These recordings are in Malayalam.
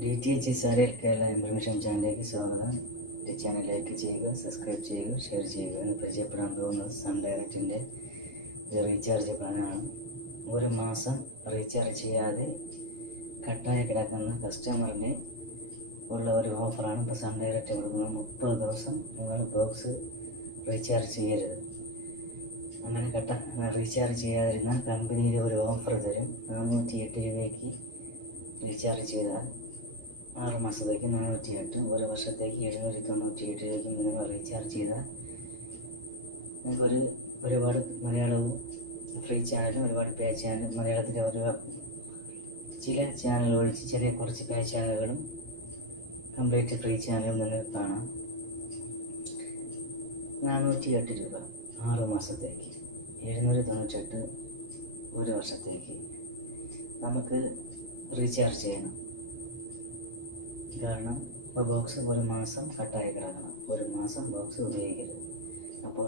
D T H S R Kerala information ചാനലിലേക്ക് സ്വാഗതം. എന്റെ ചാനൽ ലൈക്ക് ചെയ്യുക സബ്സ്ക്രൈബ് ചെയ്യുക ഷെയർ ചെയ്യുക. എന്ന് പരിചയപ്പെടാൻ പോകുന്നത് സൺ ഡയറക്റ്റിന്റെ ഒരു റീചാർജ് പ്ലാനാണ്. ഒരു മാസം റീചാർജ് ചെയ്യാതെ കട്ടായി കിടക്കുന്ന കസ്റ്റമറിന് ഉള്ള ഒരു ഓഫറാണ് ഇപ്പോൾ സൺ ഡയറക്റ്റ് കൊടുക്കുന്നത്. മുപ്പത് ദിവസം നിങ്ങൾ ബോക്സ് റീചാർജ് ചെയ്യരുത്. അങ്ങനെ കട്ട റീചാർജ് ചെയ്യാതിരുന്നാൽ കമ്പനിയിൽ ഒരു ഓഫർ തരും. നാനൂറ്റി എട്ട് രൂപയ്ക്ക് റീചാർജ് ചെയ്താൽ ആറ് മാസത്തേക്ക് നാനൂറ്റി എട്ട് ഒരു വർഷത്തേക്ക് എഴുന്നൂറ്റി തൊണ്ണൂറ്റി എട്ട് രൂപയ്ക്ക് നിങ്ങൾ റീചാർജ് ചെയ്താൽ നിങ്ങൾക്കൊരു ഒരുപാട് മലയാളവും ഫ്രീ ചാനലും ഒരുപാട് പേ ചാനൽ മലയാളത്തിലെ ഒരു ചില ചാനൽ ഒഴിച്ച് ചെറിയ കുറച്ച് പേ ചാനലുകളും കംപ്ലീറ്റ് ഫ്രീ ചാനലും നിങ്ങൾക്ക് കാണാം. നാനൂറ്റി എട്ട് രൂപ ആറ് മാസത്തേക്ക് എഴുന്നൂറ്റി തൊണ്ണൂറ്റെട്ട് ഒരു വർഷത്തേക്ക് നമുക്ക് റീചാർജ് ചെയ്യണം. കാരണം ഇപ്പോൾ ബോക്സ് ഒരു മാസം കട്ടായി കിടക്കണം. ഒരു മാസം ബോക്സ് ഉപയോഗിക്കരുത്. അപ്പോൾ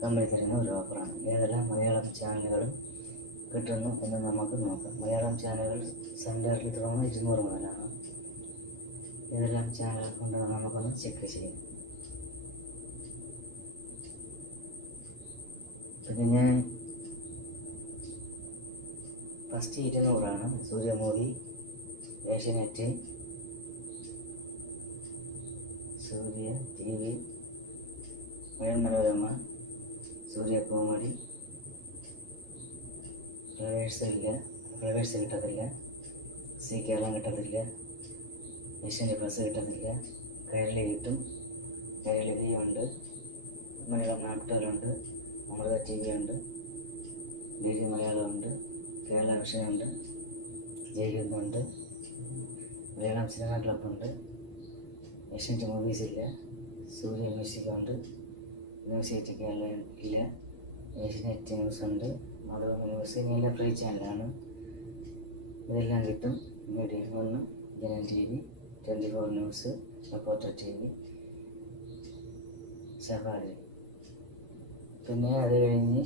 കമ്പനി തരുന്ന ഒരു ഓഫറാണ് ഏതെല്ലാം മലയാളം ചാനലുകളും കിട്ടുന്നു എന്ന് നമുക്ക് നോക്കാം. മലയാളം ചാനലുകൾ സെന്ററിൽ തുടങ്ങുന്ന ഇരുന്നൂറ് മുതലാണ്. ഏതെല്ലാം ചാനലുകൾ കൊണ്ടുവന്ന് നമുക്കൊന്ന് ചെക്ക് ചെയ്യാം. പിന്നെ ഞാൻ ഫസ്റ്റ് ഇരുന്നൂറാണ്. സൂര്യമൂവി ഏഷ്യനെറ്റ് സൂര്യ ടി വി മേൽമനോരമ മനോരമ സൂര്യ കോമഡി ഫ്ലവേഴ്സ് കിട്ടത്തില്ല സി കേരളം കിട്ടത്തില്ല ഏഷ്യന്റെ പ്ലസ് കിട്ടത്തില്ല കൈരളി കിട്ടും കൈരളി വി ഉണ്ട് മലയാളം നാട്ടുകാരുണ്ട് അമൃത ടി വി ഉണ്ട് ഡി ഡി മലയാളം ഉണ്ട് കേരള വിഷയമുണ്ട് മലയാളം സിനിമ ക്ലബുണ്ട് ഏഷ്യന്റെ മൂവീസ് ഇല്ല. സൂര്യ മ്യൂസിക് ഉണ്ട്. മ്യൂസിക് കേരള ഇല്ല. ഏഷ്യനെറ്റ് ന്യൂസ് ഉണ്ട്. മാധവ ന്യൂസ് ഇങ്ങനെയെല്ലാം ഫ്രീ ചാനലാണ് ഇതെല്ലാം കിട്ടും. മീഡിയ ഒന്ന് Janam T V twenty four news reporter T V Safari. പിന്നെ അത് കഴിഞ്ഞ്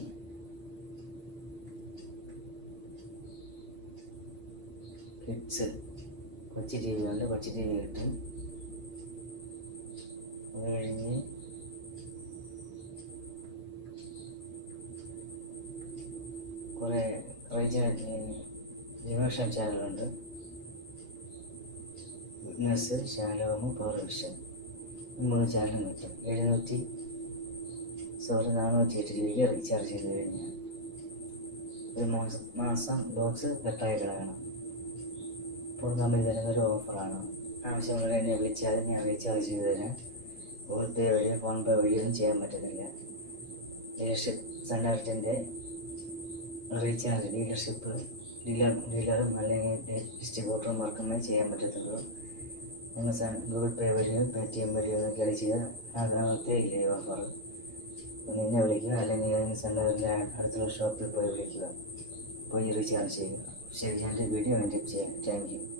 കിഡ്സ് കൊച്ചി ടി വി ഉണ്ട്. കൊച്ചി ടി വി കിട്ടും. അത് കഴിഞ്ഞ് കുറേ റിമോഷൻ ചാനലുണ്ട്. വിറ്റ്നസ് ശാലോമ് ഈ മൂന്ന് ചാനൽ കിട്ടും. എഴുന്നൂറ്റി സോറി നാനൂറ്റി എട്ട് റീചാർജ് ചെയ്ത് കഴിഞ്ഞാൽ ഒരു മാസം മാസം ബോക്സ് കട്ടായി കിടക്കണം. ഇപ്പോൾ നമ്മൾ തരുന്ന ഒരു ഓഫറാണ് ആവശ്യമുള്ള എന്നെ വിളിച്ചാൽ ഞാൻ റീചാർജ് ചെയ്ത് തരാം. ഗൂഗിൾ പേ വഴിയോ ഫോൺ പേ വഴിയൊന്നും ചെയ്യാൻ പറ്റുന്നില്ല ഡീലർഷിപ്പ് സെന്ററിന്റെ റീചാർജ് ഡീലർഷിപ്പ് ഡീലർ ഡീലറും അല്ലെങ്കിൽ ഡിസ്ട്രിബ്യൂട്ടറും വർക്കുമേ ചെയ്യാൻ പറ്റത്തുള്ളൂ. നിങ്ങൾ ഗൂഗിൾ പേ വഴിയോ പേ ടി എം വഴിയോ ഒക്കെ ചെയ്താൽ ആഗ്രഹത്തെ ഇല്ല ഈ ഓഫർ നിന്നെ വിളിക്കുക അല്ലെങ്കിൽ ഏതെങ്കിലും സെന്ററിന്റെ അടുത്തുള്ള ഷോപ്പിൽ പോയി വിളിക്കുക. പോയി റീചാർജ് ചെയ്യുക. ശരി ഞാൻ വീഡിയോ വൈൻഡപ്പ് ചെയ്യാം. Thank you